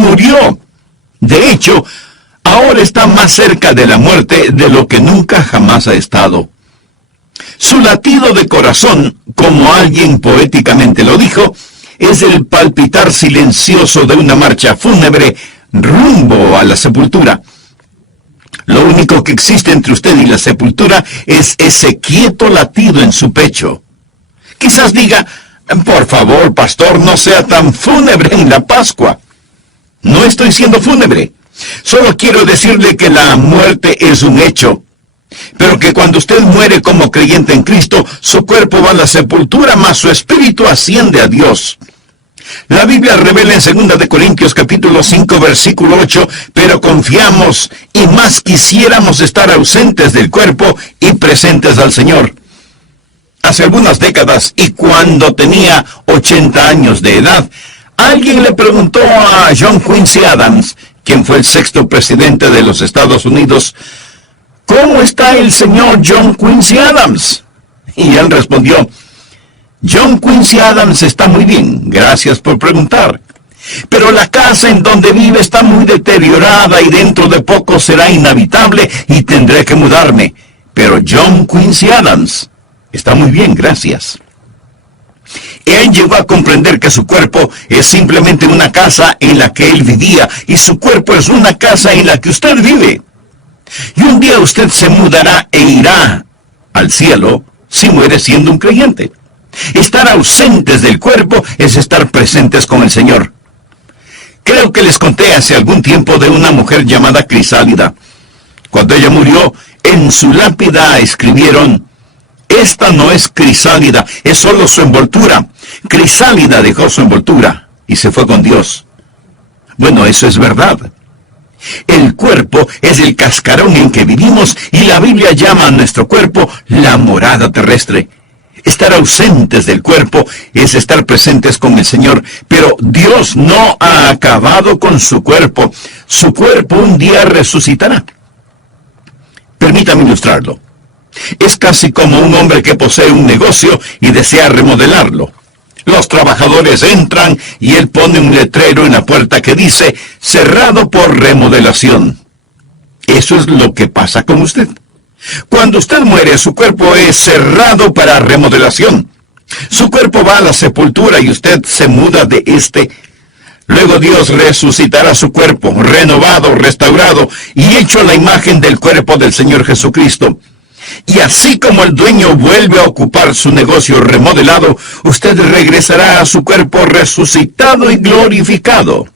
murió. De hecho, ahora está más cerca de la muerte de lo que nunca jamás ha estado. Su latido de corazón, como alguien poéticamente lo dijo, es el palpitar silencioso de una marcha fúnebre rumbo a la sepultura. Lo único que existe entre usted y la sepultura es ese quieto latido en su pecho. Quizás diga, por favor, pastor, no sea tan fúnebre en la Pascua. No estoy siendo fúnebre. Solo quiero decirle que la muerte es un hecho, pero que cuando usted muere como creyente en Cristo, su cuerpo va a la sepultura, mas su espíritu asciende a Dios. La Biblia revela en 2 de Corintios capítulo 5 versículo 8, pero confiamos y más quisiéramos estar ausentes del cuerpo y presentes al Señor. Hace algunas décadas, y cuando tenía 80 años de edad, alguien le preguntó a John Quincy Adams, quien fue el 6º presidente de los Estados Unidos, ¿cómo está el señor John Quincy Adams? Y él respondió, John Quincy Adams está muy bien, gracias por preguntar. Pero la casa en donde vive está muy deteriorada y dentro de poco será inhabitable y tendré que mudarme. Pero John Quincy Adams está muy bien, gracias. Él llegó a comprender que su cuerpo es simplemente una casa en la que él vivía y su cuerpo es una casa en la que usted vive. Y un día usted se mudará e irá al cielo si muere siendo un creyente. Estar ausentes del cuerpo es estar presentes con el Señor. Creo que les conté hace algún tiempo de una mujer llamada Crisálida. Cuando ella murió, en su lápida escribieron, esta no es Crisálida, es solo su envoltura. Crisálida dejó su envoltura y se fue con Dios. Bueno, eso es verdad. El cuerpo es el cascarón en que vivimos y la Biblia llama a nuestro cuerpo la morada terrestre. Estar ausentes del cuerpo es estar presentes con el Señor, pero Dios no ha acabado con su cuerpo. Su cuerpo un día resucitará. Permítame ilustrarlo. Es casi como un hombre que posee un negocio y desea remodelarlo. Los trabajadores entran y él pone un letrero en la puerta que dice, cerrado por remodelación. Eso es lo que pasa con usted. Cuando usted muere, su cuerpo es cerrado para remodelación. Su cuerpo va a la sepultura y usted se muda de este. Luego Dios resucitará su cuerpo, renovado, restaurado y hecho a la imagen del cuerpo del Señor Jesucristo. Y así como el dueño vuelve a ocupar su negocio remodelado, usted regresará a su cuerpo resucitado y glorificado.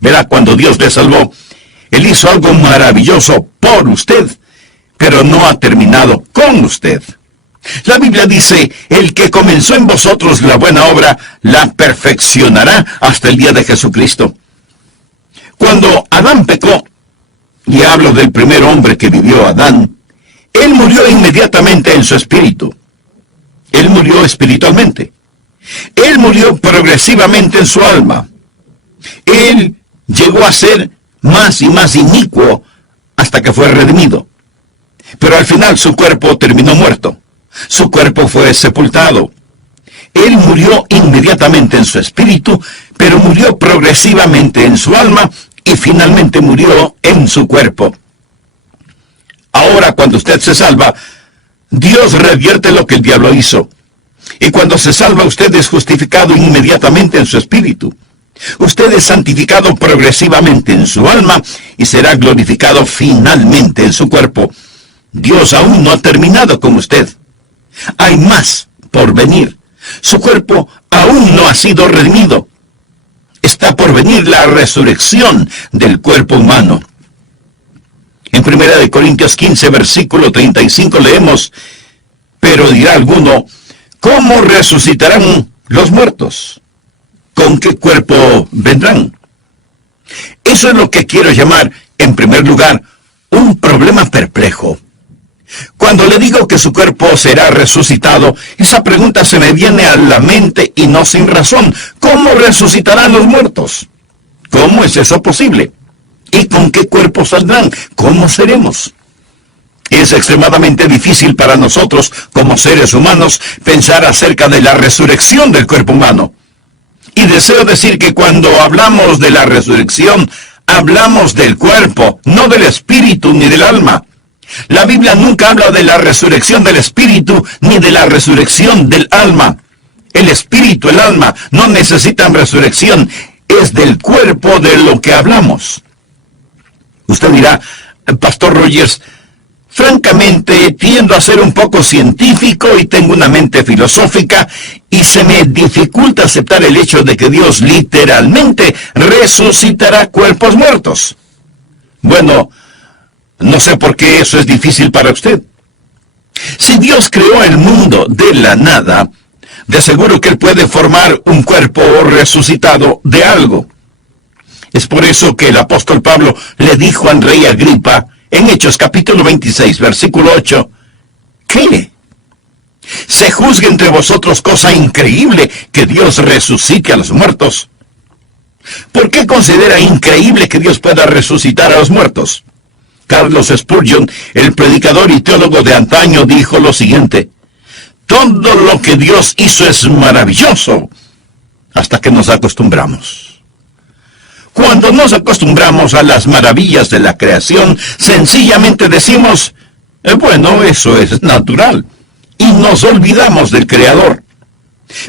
Verá, cuando Dios le salvó, Él hizo algo maravilloso por usted, pero no ha terminado con usted. La Biblia dice, el que comenzó en vosotros la buena obra, la perfeccionará hasta el día de Jesucristo. Cuando Adán pecó, y hablo del primer hombre que vivió, Adán, él murió inmediatamente en su espíritu. Él murió espiritualmente. Él murió progresivamente en su alma. Él llegó a ser más y más inicuo hasta que fue redimido. Pero al final su cuerpo terminó muerto. Su cuerpo fue sepultado. Él murió inmediatamente en su espíritu, pero murió progresivamente en su alma y finalmente murió en su cuerpo. Ahora, cuando usted se salva, Dios revierte lo que el diablo hizo. Y cuando se salva, usted es justificado inmediatamente en su espíritu. Usted es santificado progresivamente en su alma y será glorificado finalmente en su cuerpo. Dios aún no ha terminado con usted. Hay más por venir. Su cuerpo aún no ha sido redimido. Está por venir la resurrección del cuerpo humano. En 1 Corintios 15, versículo 35 leemos, pero dirá alguno, ¿cómo resucitarán los muertos? ¿Con qué cuerpo vendrán? Eso es lo que quiero llamar, en primer lugar, un problema perplejo. Cuando le digo que su cuerpo será resucitado, esa pregunta se me viene a la mente y no sin razón. ¿Cómo resucitarán los muertos? ¿Cómo es eso posible? ¿Y con qué cuerpo saldrán? ¿Cómo seremos? Es extremadamente difícil para nosotros, como seres humanos, pensar acerca de la resurrección del cuerpo humano. Y deseo decir que cuando hablamos de la resurrección, hablamos del cuerpo, no del espíritu ni del alma. La Biblia nunca habla de la resurrección del espíritu ni de la resurrección del alma. El espíritu, el alma, no necesitan resurrección. Es del cuerpo de lo que hablamos. Usted dirá, Pastor Rogers, francamente tiendo a ser un poco científico y tengo una mente filosófica y se me dificulta aceptar el hecho de que Dios literalmente resucitará cuerpos muertos. Bueno, no sé por qué eso es difícil para usted. Si Dios creó el mundo de la nada, de seguro que Él puede formar un cuerpo resucitado de algo. Es por eso que el apóstol Pablo le dijo al rey Agripa, en Hechos capítulo 26, versículo 8, ¿qué? ¿Se juzga entre vosotros cosa increíble que Dios resucite a los muertos? ¿Por qué considera increíble que Dios pueda resucitar a los muertos? Carlos Spurgeon, el predicador y teólogo de antaño, dijo lo siguiente: todo lo que Dios hizo es maravilloso hasta que nos acostumbramos. Cuando nos acostumbramos a las maravillas de la creación, sencillamente decimos, bueno, eso es natural, y nos olvidamos del Creador.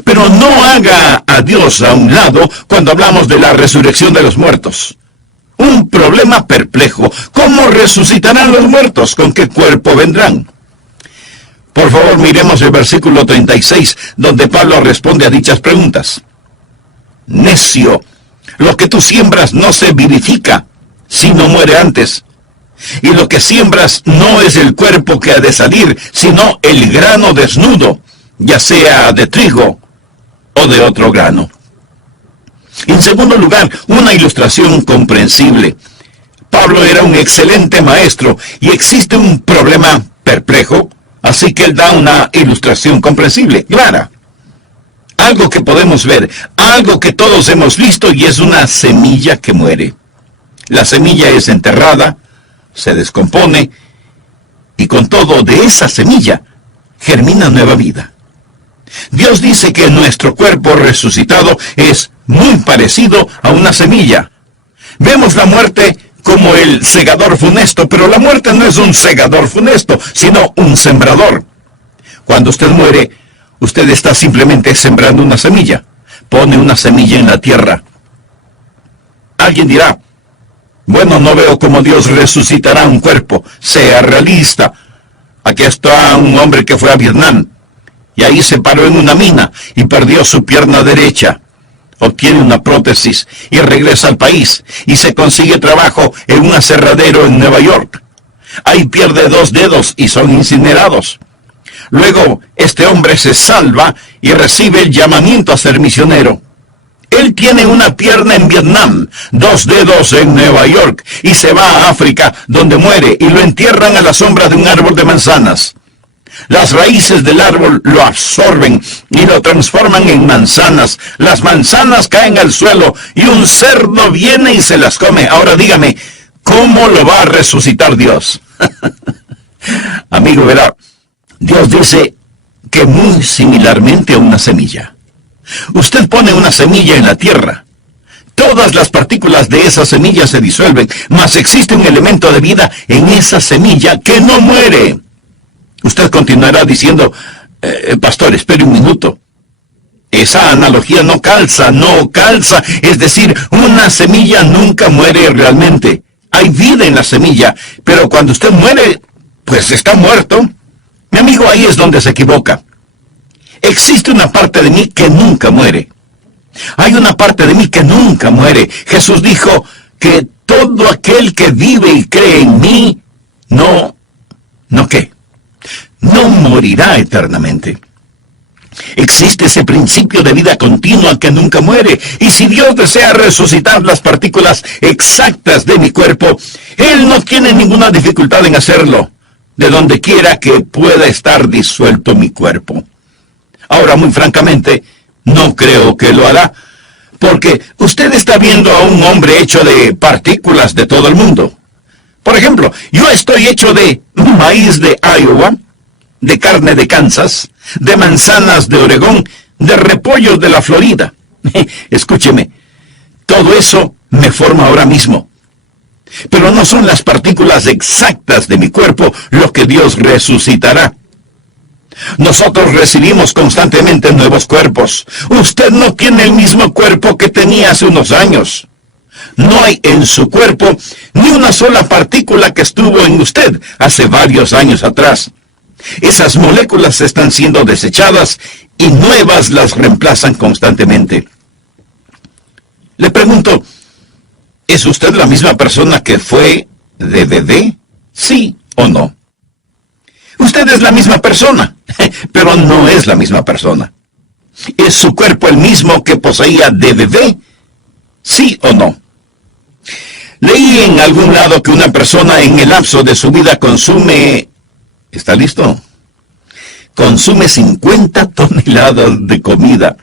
Pero no haga a Dios a un lado cuando hablamos de la resurrección de los muertos. Un problema perplejo. ¿Cómo resucitarán los muertos? ¿Con qué cuerpo vendrán? Por favor, miremos el versículo 36, donde Pablo responde a dichas preguntas. Necio, lo que tú siembras no se vivifica, sino muere antes. Y lo que siembras no es el cuerpo que ha de salir, sino el grano desnudo, ya sea de trigo o de otro grano. En segundo lugar, una ilustración comprensible. Pablo era un excelente maestro y existe un problema perplejo, así que él da una ilustración comprensible, clara. Algo que podemos ver, algo que todos hemos visto, y es una semilla que muere. La semilla es enterrada, se descompone, y con todo de esa semilla germina nueva vida. Dios dice que nuestro cuerpo resucitado es muy parecido a una semilla. Vemos la muerte como el segador funesto, pero la muerte no es un segador funesto, sino un sembrador. Cuando usted muere, usted está simplemente sembrando una semilla. Pone una semilla en la tierra. Alguien dirá, bueno, no veo cómo Dios resucitará un cuerpo. Sea realista. Aquí está un hombre que fue a Vietnam, y ahí se paró en una mina y perdió su pierna derecha. Obtiene una prótesis y regresa al país y se consigue trabajo en un aserradero en Nueva York. Ahí pierde 2 dedos y son incinerados. Luego, este hombre se salva y recibe el llamamiento a ser misionero. Él tiene una pierna en Vietnam, 2 dedos en Nueva York, y se va a África, donde muere, y lo entierran a la sombra de un árbol de manzanas. Las raíces del árbol lo absorben y lo transforman en manzanas. Las manzanas caen al suelo y un cerdo viene y se las come. Ahora dígame, ¿cómo lo va a resucitar Dios? Amigo, verá, Dios dice que muy similarmente a una semilla. Usted pone una semilla en la tierra. Todas las partículas de esa semilla se disuelven, mas existe un elemento de vida en esa semilla que no muere. Usted continuará diciendo, pastor, espere un minuto. Esa analogía no calza. Es decir, una semilla nunca muere realmente. Hay vida en la semilla, pero cuando usted muere, pues está muerto. Mi amigo, ahí es donde se equivoca. Existe una parte de mí que nunca muere. Hay una parte de mí que nunca muere. Jesús dijo que todo aquel que vive y cree en mí, no morirá eternamente. Existe ese principio de vida continua que nunca muere. Y si Dios desea resucitar las partículas exactas de mi cuerpo, Él no tiene ninguna dificultad en hacerlo, de donde quiera que pueda estar disuelto mi cuerpo. Ahora, muy francamente, no creo que lo hará, porque usted está viendo a un hombre hecho de partículas de todo el mundo. Por ejemplo, yo estoy hecho de maíz de Iowa, de carne de Kansas, de manzanas de Oregón, de repollos de la Florida. Escúcheme, todo eso me forma ahora mismo. Pero no son las partículas exactas de mi cuerpo lo que Dios resucitará. Nosotros recibimos constantemente nuevos cuerpos. Usted no tiene el mismo cuerpo que tenía hace unos años. No hay en su cuerpo ni una sola partícula que estuvo en usted hace varios años atrás. Esas moléculas están siendo desechadas y nuevas las reemplazan constantemente. Le pregunto, ¿es usted la misma persona que fue de bebé? ¿Sí o no? Usted es la misma persona, pero no es la misma persona. ¿Es su cuerpo el mismo que poseía de bebé? ¿Sí o no? Leí en algún lado que una persona en el lapso de su vida consume... ¿Está listo? Consume 50 toneladas de comida.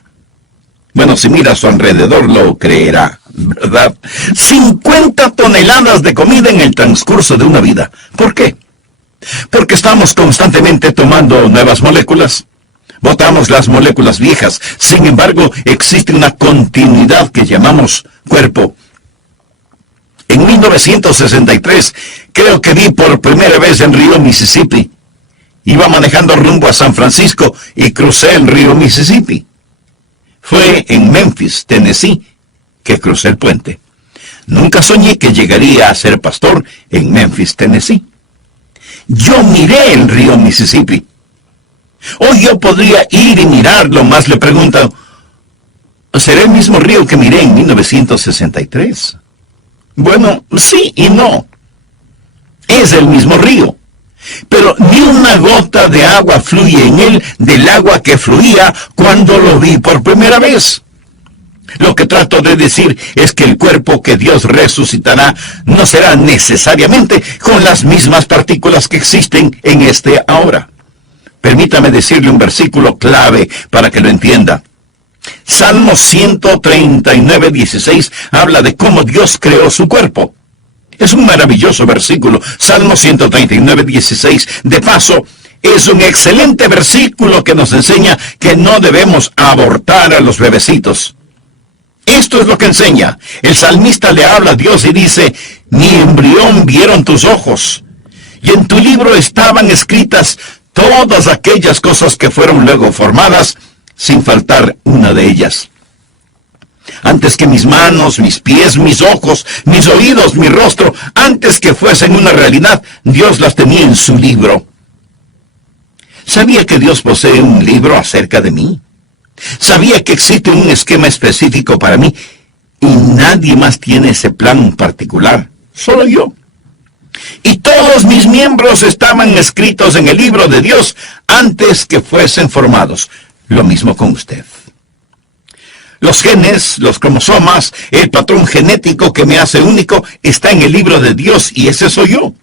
Bueno, si mira a su alrededor lo creerá, ¿verdad? 50 toneladas de comida en el transcurso de una vida. ¿Por qué? Porque estamos constantemente tomando nuevas moléculas. Botamos las moléculas viejas. Sin embargo, existe una continuidad que llamamos cuerpo. En 1963, creo que vi por primera vez en Río, Mississippi. Iba manejando rumbo a San Francisco y crucé el río Mississippi. Fue en Memphis, Tennessee, que crucé el puente. Nunca soñé que llegaría a ser pastor en Memphis, Tennessee. Yo miré el río Mississippi. Hoy yo podría ir y mirarlo, más le pregunto, ¿será el mismo río que miré en 1963? Bueno, sí y no. Es el mismo río. Pero ni una gota de agua fluye en él del agua que fluía cuando lo vi por primera vez. Lo que trato de decir es que el cuerpo que Dios resucitará no será necesariamente con las mismas partículas que existen en este ahora. Permítame decirle un versículo clave para que lo entienda. Salmo 139, 16 habla de cómo Dios creó su cuerpo. Es un maravilloso versículo. Salmo 139, 16. De paso, es un excelente versículo que nos enseña que no debemos abortar a los bebecitos. Esto es lo que enseña. El salmista le habla a Dios y dice, mi embrión vieron tus ojos, y en tu libro estaban escritas todas aquellas cosas que fueron luego formadas, sin faltar una de ellas. Antes que mis manos, mis pies, mis ojos, mis oídos, mi rostro, antes que fuesen una realidad, Dios las tenía en su libro. ¿Sabía que Dios posee un libro acerca de mí? ¿Sabía que existe un esquema específico para mí? Y nadie más tiene ese plan particular, solo yo. Y todos mis miembros estaban escritos en el libro de Dios antes que fuesen formados. Lo mismo con usted. Los genes, los cromosomas, el patrón genético que me hace único está en el libro de Dios y ese soy yo.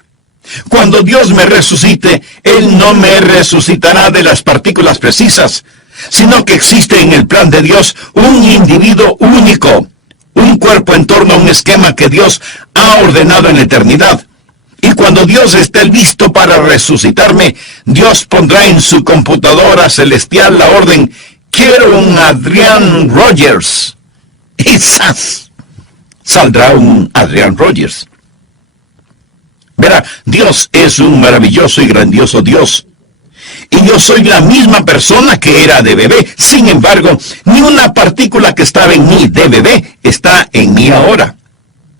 Cuando Dios me resucite, Él no me resucitará de las partículas precisas, sino que existe en el plan de Dios un individuo único, un cuerpo en torno a un esquema que Dios ha ordenado en la eternidad. Y cuando Dios esté listo para resucitarme, Dios pondrá en su computadora celestial la orden, quiero un Adrian Rogers. Y ¡zas! Saldrá un Adrian Rogers. Verá, Dios es un maravilloso y grandioso Dios. Y yo soy la misma persona que era de bebé. Sin embargo, ni una partícula que estaba en mí de bebé está en mí ahora.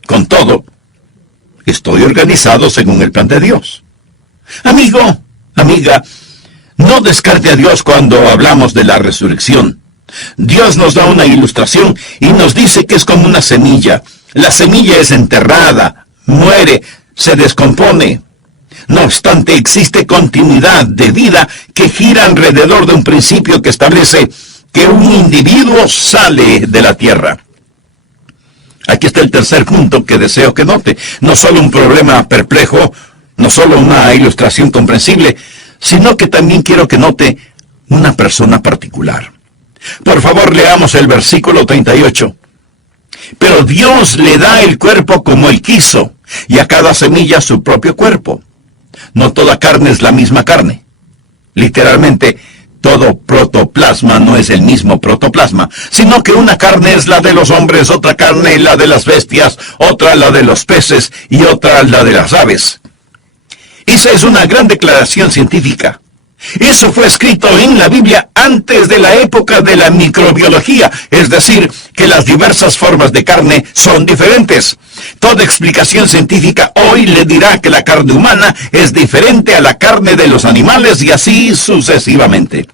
Con todo, estoy organizado según el plan de Dios. Amigo, amiga, no descarte a Dios cuando hablamos de la resurrección. Dios nos da una ilustración y nos dice que es como una semilla. La semilla es enterrada, muere, se descompone. No obstante, existe continuidad de vida que gira alrededor de un principio que establece que un individuo sale de la tierra. Aquí está el tercer punto que deseo que note. No solo un problema perplejo, no solo una ilustración comprensible, sino que también quiero que note una persona particular. Por favor, leamos el versículo 38. Pero Dios le da el cuerpo como Él quiso, y a cada semilla su propio cuerpo. No toda carne es la misma carne. Literalmente, Todo protoplasma no es el mismo protoplasma, sino que una carne es la de los hombres, otra carne la de las bestias, otra la de los peces y otra la de las aves. Esa es una gran declaración científica. Eso fue escrito en la Biblia antes de la época de la microbiología, es decir, que las diversas formas de carne son diferentes. Toda explicación científica hoy le dirá que la carne humana es diferente a la carne de los animales y así sucesivamente.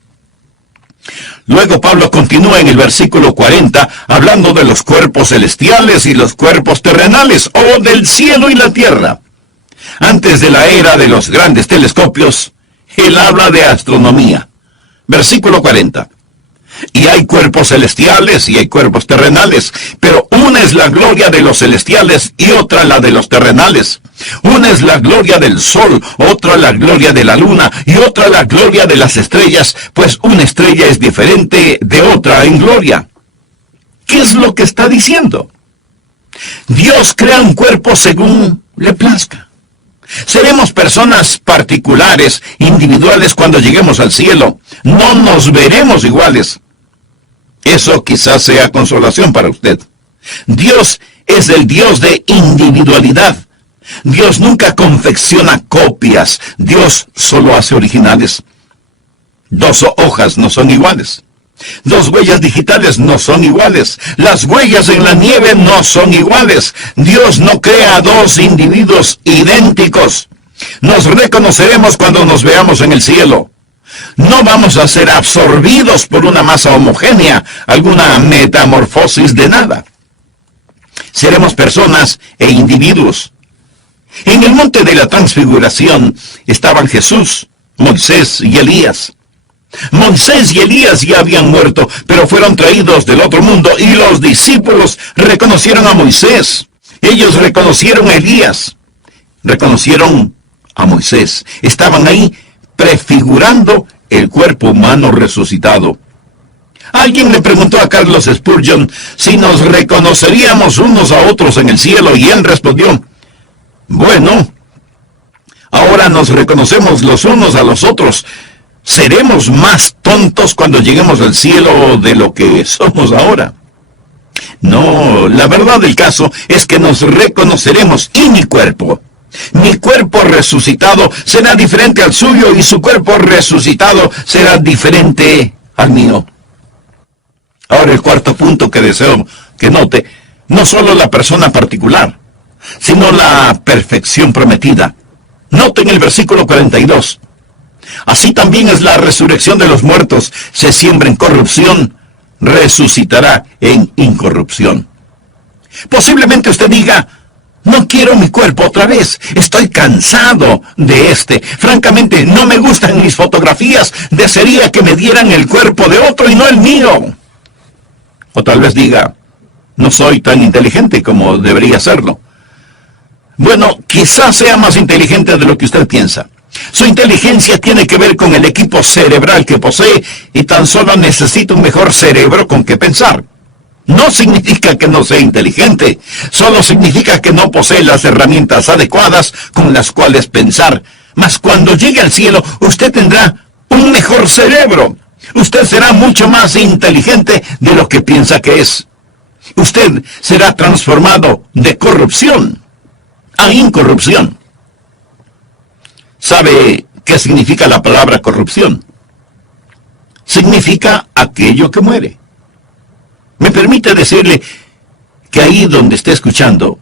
Luego Pablo continúa en el versículo 40 hablando de los cuerpos celestiales y los cuerpos terrenales, o del cielo y la tierra. Antes de la era de los grandes telescopios, él habla de astronomía. Versículo 40. Y hay cuerpos celestiales y hay cuerpos terrenales, pero una es la gloria de los celestiales y otra la de los terrenales. Una es la gloria del sol, otra la gloria de la luna y otra la gloria de las estrellas, pues una estrella es diferente de otra en gloria. ¿Qué es lo que está diciendo? Dios crea un cuerpo según le plazca. Seremos personas particulares, individuales cuando lleguemos al cielo. No nos veremos iguales. Eso quizás sea consolación para usted. Dios es el Dios de individualidad. Dios nunca confecciona copias. Dios solo hace originales. 2 hojas no son iguales. 2 huellas digitales no son iguales. Las huellas en la nieve no son iguales. Dios no crea 2 individuos idénticos. Nos reconoceremos cuando nos veamos en el cielo. No vamos a ser absorbidos por una masa homogénea, alguna metamorfosis de nada. Seremos personas e individuos. En el monte de la transfiguración estaban Jesús, Moisés y Elías. Moisés y Elías ya habían muerto, pero fueron traídos del otro mundo y los discípulos reconocieron a Moisés. Ellos reconocieron a Elías. Reconocieron a Moisés. Estaban ahí prefigurando el cuerpo humano resucitado. Alguien le preguntó a Carlos Spurgeon si nos reconoceríamos unos a otros en el cielo y él respondió, bueno, ahora nos reconocemos los unos a los otros. ¿Seremos más tontos cuando lleguemos al cielo de lo que somos ahora? No, la verdad del caso es que nos reconoceremos y mi cuerpo resucitado será diferente al suyo y su cuerpo resucitado será diferente al mío. Ahora el cuarto punto que deseo que note, no solo la persona particular, sino la perfección prometida. Noten el versículo 42. Así también es la resurrección de los muertos. Se siembra en corrupción, resucitará en incorrupción. Posiblemente usted diga, no quiero mi cuerpo otra vez. Estoy cansado de este. Francamente, no me gustan mis fotografías. Desearía que me dieran el cuerpo de otro y no el mío. O tal vez diga, no soy tan inteligente como debería serlo. Bueno, quizás sea más inteligente de lo que usted piensa. Su inteligencia tiene que ver con el equipo cerebral que posee y tan solo necesita un mejor cerebro con que pensar. No significa que no sea inteligente, solo significa que no posee las herramientas adecuadas con las cuales pensar. Mas cuando llegue al cielo, usted tendrá un mejor cerebro. Usted será mucho más inteligente de lo que piensa que es. Usted será transformado de corrupción a incorrupción. ¿Sabe qué significa la palabra corrupción? Significa aquello que muere. Me permite decirle que ahí donde esté escuchando,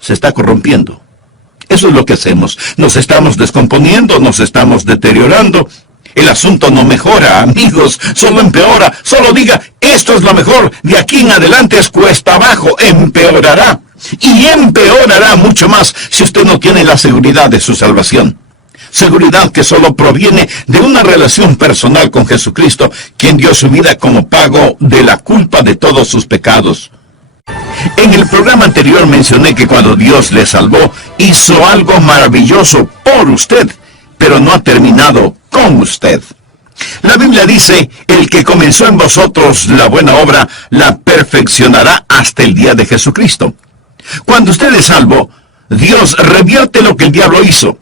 se está corrompiendo. Eso es lo que hacemos. Nos estamos descomponiendo, nos estamos deteriorando. El asunto no mejora, amigos, solo empeora. Solo diga, esto es lo mejor, de aquí en adelante es cuesta abajo, empeorará. Y empeorará mucho más si usted no tiene la seguridad de su salvación. Seguridad que solo proviene de una relación personal con Jesucristo, quien dio su vida como pago de la culpa de todos sus pecados. En el programa anterior mencioné que cuando Dios le salvó, hizo algo maravilloso por usted, pero no ha terminado con usted. La Biblia dice, el que comenzó en vosotros la buena obra, la perfeccionará hasta el día de Jesucristo. Cuando usted es salvo, Dios revierte lo que el diablo hizo.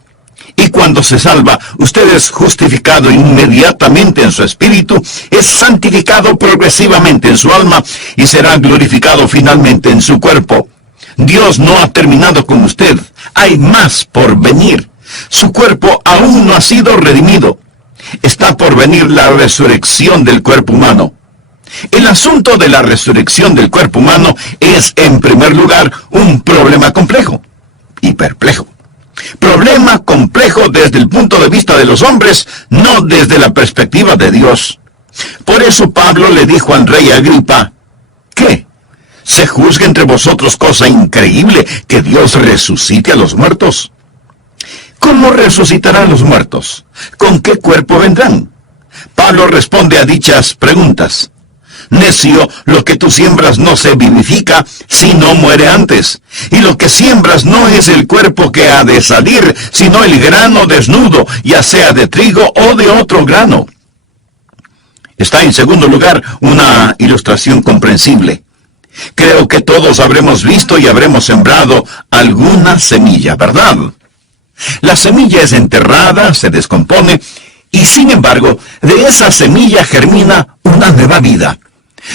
Y cuando se salva, usted es justificado inmediatamente en su espíritu, es santificado progresivamente en su alma y será glorificado finalmente en su cuerpo. Dios no ha terminado con usted. Hay más por venir. Su cuerpo aún no ha sido redimido. Está por venir la resurrección del cuerpo humano. El asunto de la resurrección del cuerpo humano es, en primer lugar, un problema complejo y perplejo. Problema complejo desde el punto de vista de los hombres, no desde la perspectiva de Dios. Por eso Pablo le dijo al rey Agripa, ¿qué? ¿Se juzga entre vosotros cosa increíble que Dios resucite a los muertos? ¿Cómo resucitará a los muertos? ¿Con qué cuerpo vendrán? Pablo responde a dichas preguntas. Necio, lo que tú siembras no se vivifica, sino muere antes. Y lo que siembras no es el cuerpo que ha de salir, sino el grano desnudo, ya sea de trigo o de otro grano. Está en segundo lugar una ilustración comprensible. Creo que todos habremos visto y habremos sembrado alguna semilla, ¿verdad? La semilla es enterrada, se descompone, y sin embargo, de esa semilla germina una nueva vida.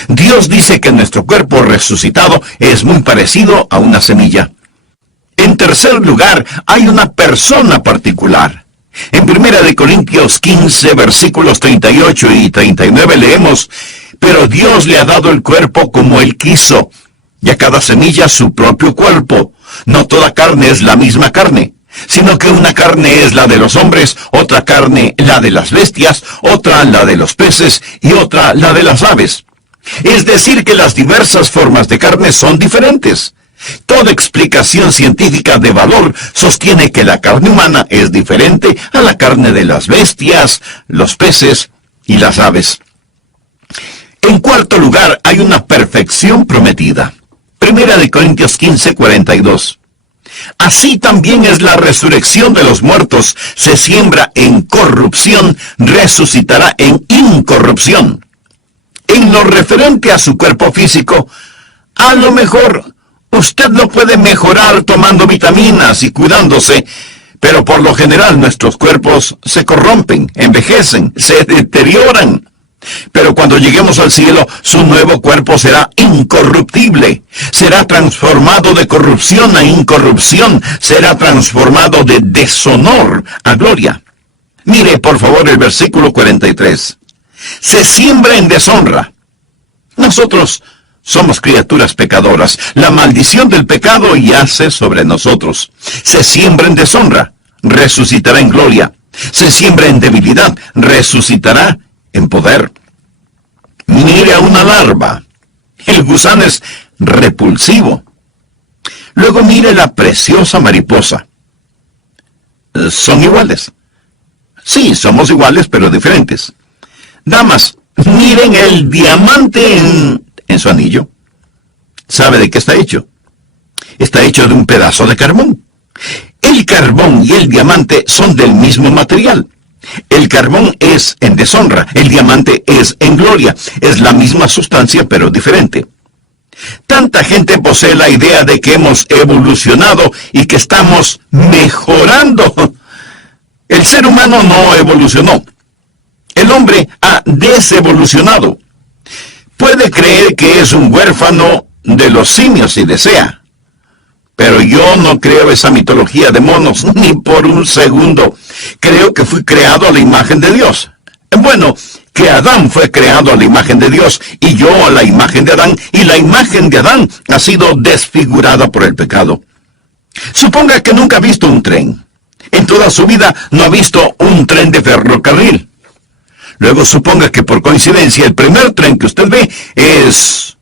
Dios dice que nuestro cuerpo resucitado es muy parecido a una semilla. En tercer lugar, hay una persona particular. En 1 Corintios 15, versículos 38 y 39 leemos, pero Dios le ha dado el cuerpo como Él quiso, y a cada semilla su propio cuerpo. No toda carne es la misma carne, sino que una carne es la de los hombres, otra carne la de las bestias, otra la de los peces y otra la de las aves. Es decir, que las diversas formas de carne son diferentes. Toda explicación científica de valor sostiene que la carne humana es diferente a la carne de las bestias, los peces y las aves. En cuarto lugar, hay una perfección prometida. 1 Corintios 15, 42. Así también es la resurrección de los muertos. Se siembra en corrupción, resucitará en incorrupción. En lo referente a su cuerpo físico, a lo mejor usted lo puede mejorar tomando vitaminas y cuidándose, pero por lo general nuestros cuerpos se corrompen, envejecen, se deterioran. Pero cuando lleguemos al cielo, su nuevo cuerpo será incorruptible. Será transformado de corrupción a incorrupción. Será transformado de deshonor a gloria. Mire, por favor, el versículo 43. Se siembra en deshonra. Nosotros somos criaturas pecadoras. La maldición del pecado yace sobre nosotros. Se siembra en deshonra, resucitará en gloria. Se siembra en debilidad, resucitará en poder. Mire a una larva. El gusano es repulsivo. Luego mire la preciosa mariposa. ¿Son iguales? Sí, somos iguales, pero diferentes. Damas, miren el diamante en su anillo. ¿Sabe de qué está hecho? Está hecho de un pedazo de carbón. El carbón y el diamante son del mismo material. El carbón es en deshonra, el diamante es en gloria. Es la misma sustancia, pero diferente. Tanta gente posee la idea de que hemos evolucionado y que estamos mejorando. El ser humano no evolucionó. El hombre ha desevolucionado. Puede creer que es un huérfano de los simios si desea. Pero yo no creo esa mitología de monos, ni por un segundo. Creo que fui creado a la imagen de Dios. Bueno, que Adán fue creado a la imagen de Dios, y yo a la imagen de Adán, y la imagen de Adán ha sido desfigurada por el pecado. Suponga que nunca ha visto un tren. En toda su vida no ha visto un tren de ferrocarril. Luego suponga que por coincidencia el primer tren que usted ve es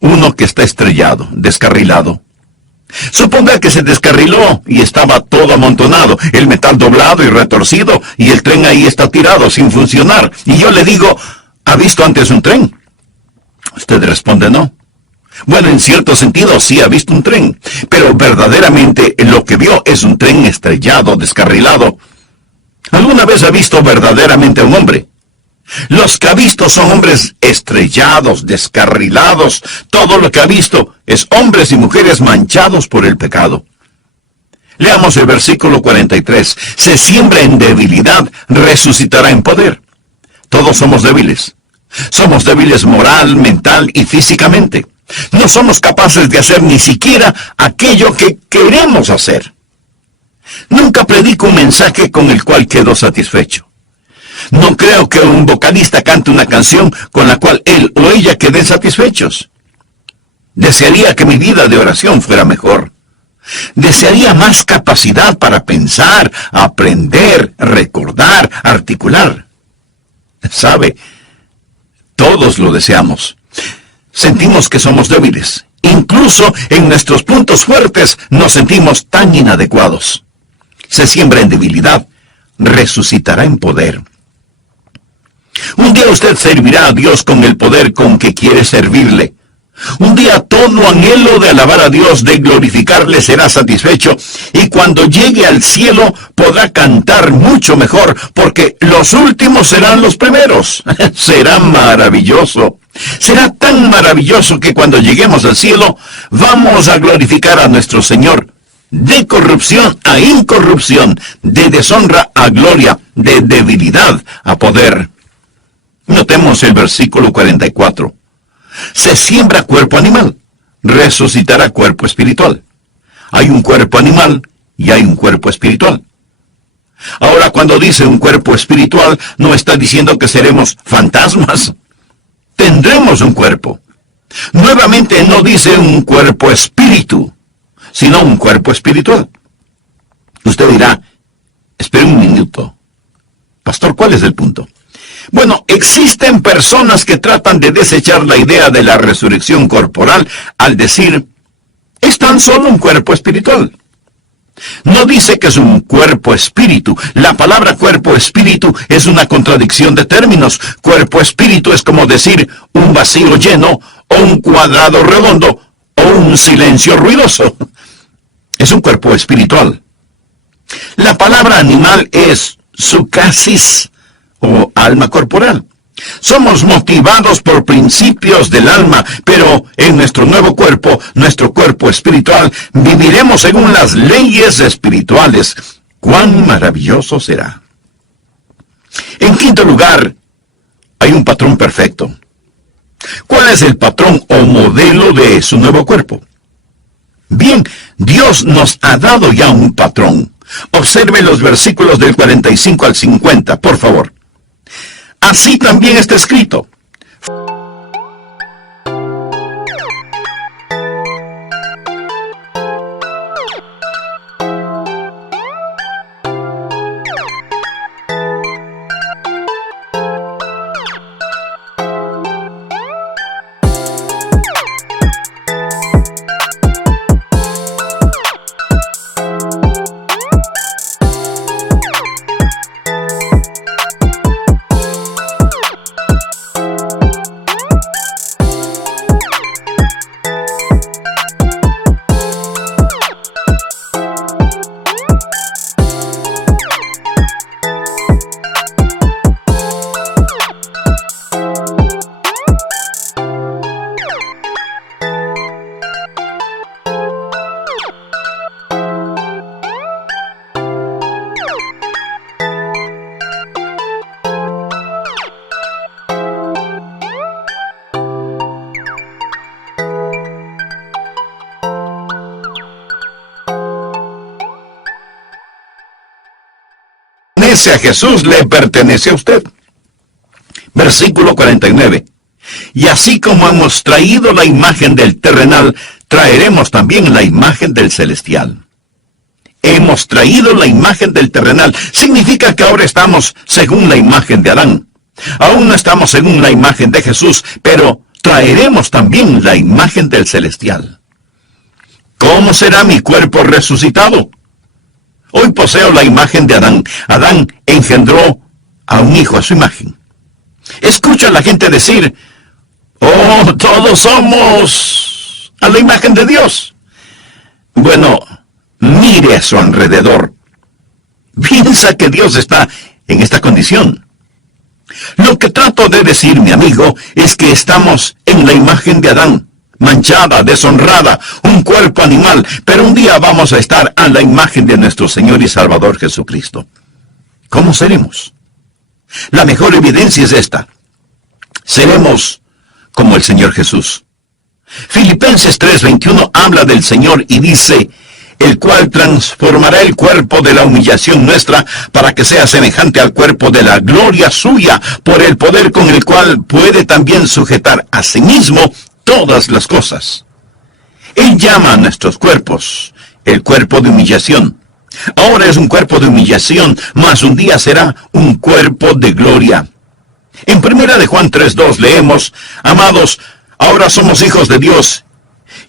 uno que está estrellado, descarrilado. Suponga que se descarriló y estaba todo amontonado, el metal doblado y retorcido, y el tren ahí está tirado sin funcionar. Y yo le digo, ¿ha visto antes un tren? Usted responde no. Bueno, en cierto sentido sí ha visto un tren, pero verdaderamente lo que vio es un tren estrellado, descarrilado. ¿Alguna vez ha visto verdaderamente a un hombre? Los que ha visto son hombres estrellados, descarrilados. Todo lo que ha visto es hombres y mujeres manchados por el pecado. Leamos el versículo 43. Se siembra en debilidad, resucitará en poder. Todos somos débiles. Somos débiles moral, mental y físicamente. No somos capaces de hacer ni siquiera aquello que queremos hacer. Nunca predico un mensaje con el cual quedo satisfecho. No creo que un vocalista cante una canción con la cual él o ella queden satisfechos. Desearía que mi vida de oración fuera mejor. Desearía más capacidad para pensar, aprender, recordar, articular. ¿Sabe? Todos lo deseamos. Sentimos que somos débiles. Incluso en nuestros puntos fuertes nos sentimos tan inadecuados. Se siembra en debilidad, resucitará en poder. Un día usted servirá a Dios con el poder con que quiere servirle. Un día todo anhelo de alabar a Dios, de glorificarle, será satisfecho, y cuando llegue al cielo podrá cantar mucho mejor, porque los últimos serán los primeros. Será maravilloso. Será tan maravilloso que cuando lleguemos al cielo vamos a glorificar a nuestro Señor, de corrupción a incorrupción, de deshonra a gloria, de debilidad a poder. Notemos el versículo 44. Se siembra cuerpo animal, resucitará cuerpo espiritual. Hay un cuerpo animal y hay un cuerpo espiritual. Ahora, cuando dice un cuerpo espiritual, no está diciendo que seremos fantasmas. Tendremos un cuerpo. Nuevamente no dice un cuerpo espíritu, sino un cuerpo espiritual. Usted dirá, espere un minuto. Pastor, ¿cuál es el punto? Bueno, existen personas que tratan de desechar la idea de la resurrección corporal al decir, es tan solo un cuerpo espiritual. No dice que es un cuerpo espíritu. La palabra cuerpo espíritu es una contradicción de términos. Cuerpo espíritu es como decir un vacío lleno, o un cuadrado redondo, o un silencio ruidoso. Es un cuerpo espiritual. La palabra animal es sucasis, o alma corporal. Somos motivados por principios del alma, pero en nuestro nuevo cuerpo, nuestro cuerpo espiritual, viviremos según las leyes espirituales. ¡Cuán maravilloso será! En quinto lugar, hay un patrón perfecto. ¿Cuál es el patrón o modelo de su nuevo cuerpo? Bien, Dios nos ha dado ya un patrón. Observe los versículos del 45 al 50, por favor. Así también está escrito. A Jesús le pertenece a usted. Versículo 49. Y así como hemos traído la imagen del terrenal, traeremos también la imagen del celestial. Hemos traído la imagen del terrenal. Significa que ahora estamos según la imagen de Adán. Aún no estamos según la imagen de Jesús, pero traeremos también la imagen del celestial. ¿Cómo será mi cuerpo resucitado? Hoy poseo la imagen de Adán. Adán engendró a un hijo a su imagen. Escucha a la gente decir, oh, todos somos a la imagen de Dios. Bueno, mire a su alrededor. Piensa que Dios está en esta condición. Lo que trato de decir, mi amigo, es que estamos en la imagen de Adán. manchada, deshonrada, un cuerpo animal, pero un día vamos a estar a la imagen de nuestro Señor y Salvador Jesucristo. ¿Cómo seremos? La mejor evidencia es esta. Seremos como el Señor Jesús. Filipenses 3:21 habla del Señor y dice, el cual transformará el cuerpo de la humillación nuestra para que sea semejante al cuerpo de la gloria suya, por el poder con el cual puede también sujetar a sí mismo todas las cosas. Él llama a nuestros cuerpos el cuerpo de humillación. Ahora es un cuerpo de humillación, mas un día será un cuerpo de gloria. En 1 de Juan 3:2 leemos, amados, ahora somos hijos de Dios,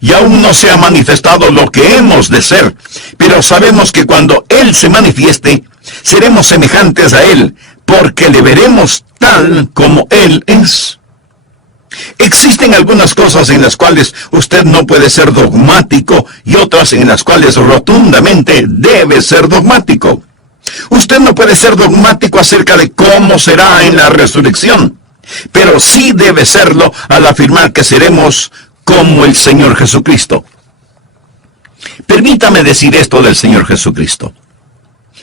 y aún no se ha manifestado lo que hemos de ser, pero sabemos que cuando Él se manifieste, seremos semejantes a Él, porque le veremos tal como Él es. Existen algunas cosas en las cuales usted no puede ser dogmático y otras en las cuales rotundamente debe ser dogmático. Usted no puede ser dogmático acerca de cómo será en la resurrección, pero sí debe serlo al afirmar que seremos como el Señor Jesucristo. Permítame decir esto del Señor Jesucristo.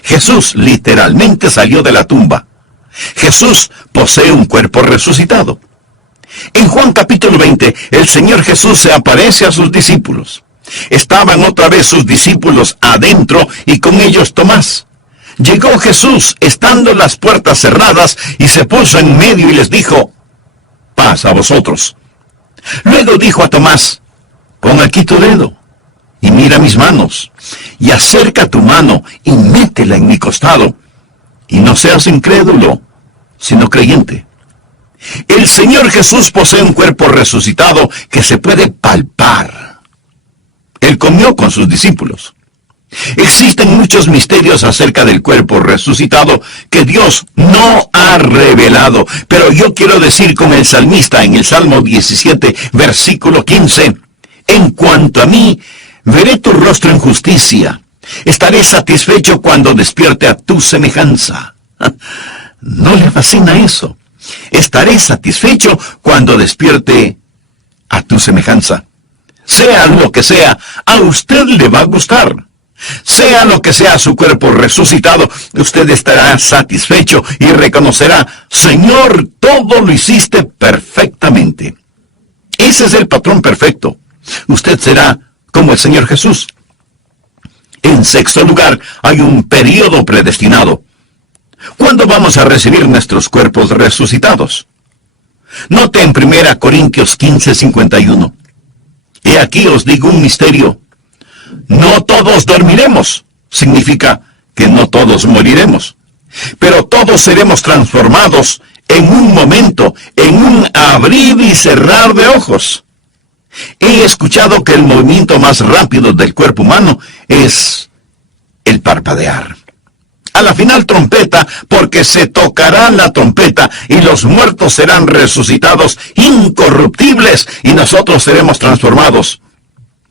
Jesús literalmente salió de la tumba. Jesús posee un cuerpo resucitado. En Juan capítulo 20, el Señor Jesús se aparece a sus discípulos. Estaban otra vez sus discípulos adentro y con ellos Tomás. Llegó Jesús estando las puertas cerradas y se puso en medio y les dijo, paz a vosotros. Luego dijo a Tomás, pon aquí tu dedo y mira mis manos, y acerca tu mano y métela en mi costado, y no seas incrédulo, sino creyente. El Señor Jesús posee un cuerpo resucitado que se puede palpar. Él comió con sus discípulos. Existen muchos misterios acerca del cuerpo resucitado que Dios no ha revelado, pero yo quiero decir con el salmista en el Salmo 17, versículo 15, en cuanto a mí, veré tu rostro en justicia, estaré satisfecho cuando despierte a tu semejanza. ¿No le fascina eso? Estaré satisfecho cuando despierte a tu semejanza. Sea lo que sea, a usted le va a gustar. Sea lo que sea su cuerpo resucitado, usted estará satisfecho y reconocerá, Señor, todo lo hiciste perfectamente. Ese es el patrón perfecto. Usted será como el Señor Jesús. En sexto lugar, hay un periodo predestinado. ¿Cuándo vamos a recibir nuestros cuerpos resucitados? Note en 1 Corintios 15:51. He aquí os digo un misterio. No todos dormiremos. Significa que no todos moriremos. Pero todos seremos transformados en un momento, en un abrir y cerrar de ojos. He escuchado que el movimiento más rápido del cuerpo humano es el parpadear. A la final trompeta, porque se tocará la trompeta y los muertos serán resucitados incorruptibles y nosotros seremos transformados.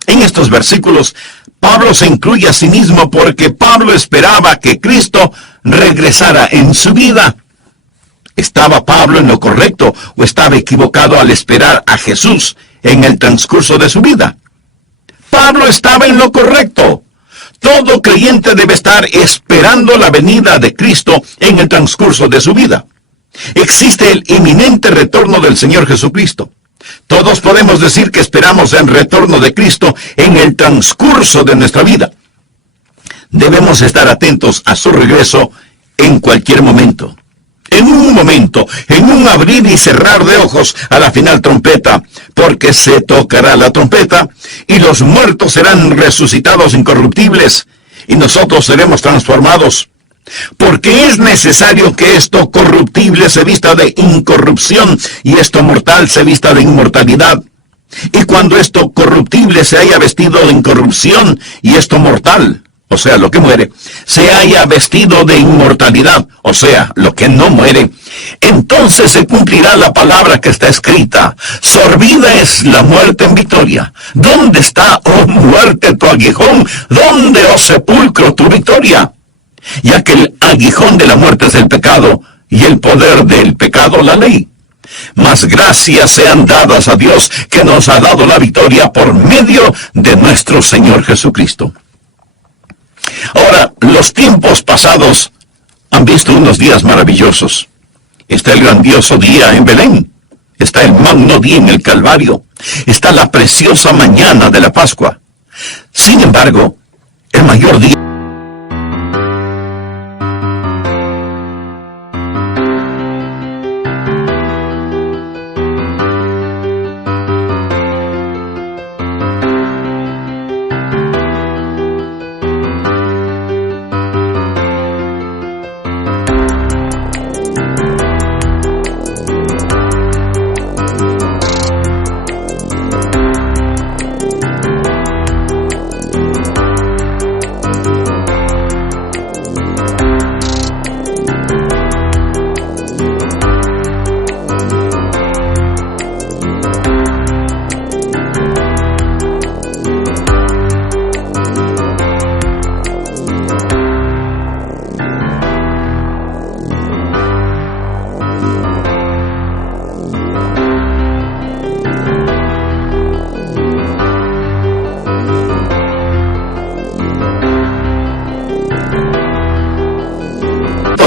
En estos versículos, Pablo se incluye a sí mismo porque Pablo esperaba que Cristo regresara en su vida. ¿Estaba Pablo en lo correcto o estaba equivocado al esperar a Jesús en el transcurso de su vida? Pablo estaba en lo correcto. Todo creyente debe estar esperando la venida de Cristo en el transcurso de su vida. Existe el inminente retorno del Señor Jesucristo. Todos podemos decir que esperamos el retorno de Cristo en el transcurso de nuestra vida. Debemos estar atentos a su regreso en cualquier momento. En un momento, en un abrir y cerrar de ojos a la final trompeta, porque se tocará la trompeta y los muertos serán resucitados incorruptibles y nosotros seremos transformados. Porque es necesario que esto corruptible se vista de incorrupción y esto mortal se vista de inmortalidad. Y cuando esto corruptible se haya vestido de incorrupción y esto mortal, o sea, lo que muere, se haya vestido de inmortalidad, o sea, lo que no muere, entonces se cumplirá la palabra que está escrita. Sorbida es la muerte en victoria. ¿Dónde está, oh muerte, tu aguijón? ¿Dónde, oh sepulcro, tu victoria? Ya que el aguijón de la muerte es el pecado, y el poder del pecado la ley. Mas gracias sean dadas a Dios que nos ha dado la victoria por medio de nuestro Señor Jesucristo. Ahora, los tiempos pasados han visto unos días maravillosos. Está el grandioso día en Belén. Está el magno día en el Calvario. Está la preciosa mañana de la Pascua. Sin embargo, el mayor día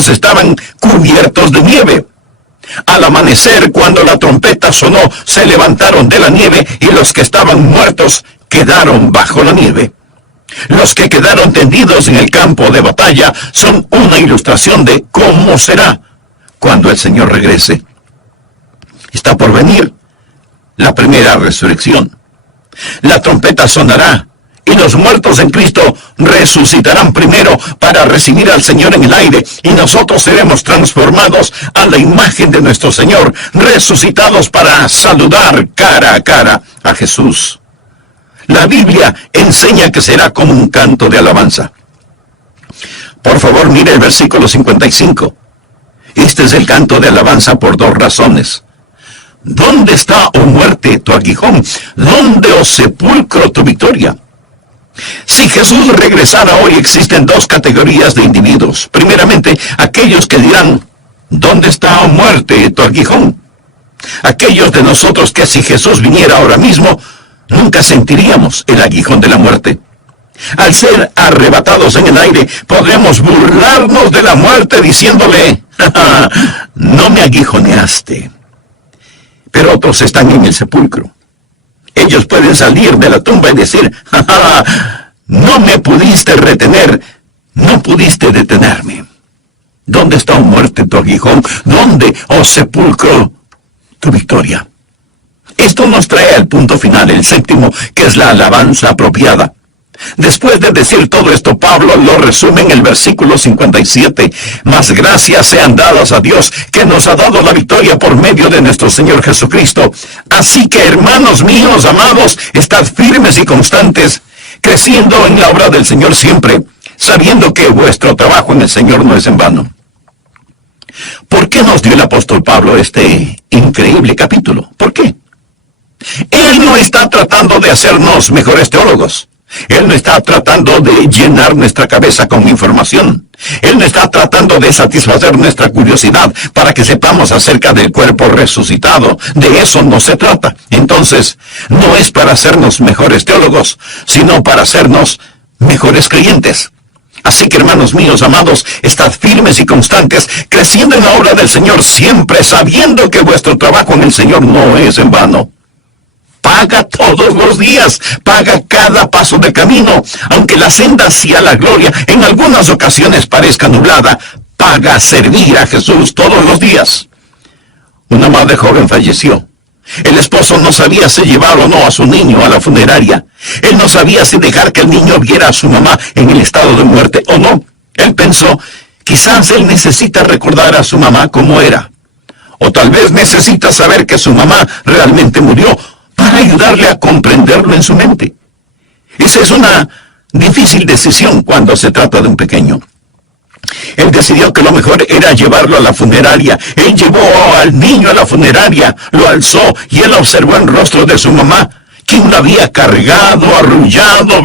estaban cubiertos de nieve. Al amanecer, cuando la trompeta sonó, se levantaron de la nieve y los que estaban muertos quedaron bajo la nieve. Los que quedaron tendidos en el campo de batalla son una ilustración de cómo será cuando el Señor regrese. Está por venir la primera resurrección. La trompeta sonará y los muertos en Cristo resucitarán primero para recibir al Señor en el aire, y nosotros seremos transformados a la imagen de nuestro Señor, resucitados para saludar cara a cara a Jesús. La Biblia enseña que será como un canto de alabanza. Por favor, mire el versículo 55. Este es el canto de alabanza por dos razones. ¿Dónde está, oh muerte, tu aguijón? ¿Dónde, oh sepulcro, tu victoria? Si Jesús regresara hoy, existen dos categorías de individuos. Primeramente, aquellos que dirán, ¿dónde está, oh muerte, tu aguijón? Aquellos de nosotros que si Jesús viniera ahora mismo, nunca sentiríamos el aguijón de la muerte. Al ser arrebatados en el aire, podremos burlarnos de la muerte diciéndole, no me aguijoneaste. Pero otros están en el sepulcro. Ellos pueden salir de la tumba y decir, no me pudiste retener, no pudiste detenerme. ¿Dónde está, oh muerte, tu aguijón? ¿Dónde, oh sepulcro, tu victoria? Esto nos trae al punto final, el séptimo, que es la alabanza apropiada. Después de decir todo esto, Pablo lo resume en el versículo 57. Mas gracias sean dadas a Dios, que nos ha dado la victoria por medio de nuestro Señor Jesucristo. Así que, hermanos míos amados, estad firmes y constantes, creciendo en la obra del Señor siempre, sabiendo que vuestro trabajo en el Señor no es en vano. ¿Por qué nos dio el apóstol Pablo este increíble capítulo? ¿Por qué? Él no está tratando de hacernos mejores teólogos. Él no está tratando de llenar nuestra cabeza con información. Él no está tratando de satisfacer nuestra curiosidad para que sepamos acerca del cuerpo resucitado. De eso no se trata. Entonces, no es para hacernos mejores teólogos, sino para hacernos mejores creyentes. Así que, hermanos míos amados, estad firmes y constantes, creciendo en la obra del Señor siempre, sabiendo que vuestro trabajo en el Señor no es en vano. Paga todos los días, paga cada paso del camino, aunque la senda hacia la gloria en algunas ocasiones parezca nublada. Paga servir a Jesús todos los días. Una madre joven falleció. El esposo no sabía si llevar o no a su niño a la funeraria. Él no sabía si dejar que el niño viera a su mamá en el estado de muerte o no. Él pensó, quizás él necesita recordar a su mamá como era. O tal vez necesita saber que su mamá realmente murió, para ayudarle a comprenderlo en su mente. Esa es una difícil decisión cuando se trata de un pequeño. Él decidió que lo mejor era llevarlo a la funeraria. Él llevó al niño a la funeraria, lo alzó y él observó el rostro de su mamá, quien lo había cargado, arrullado,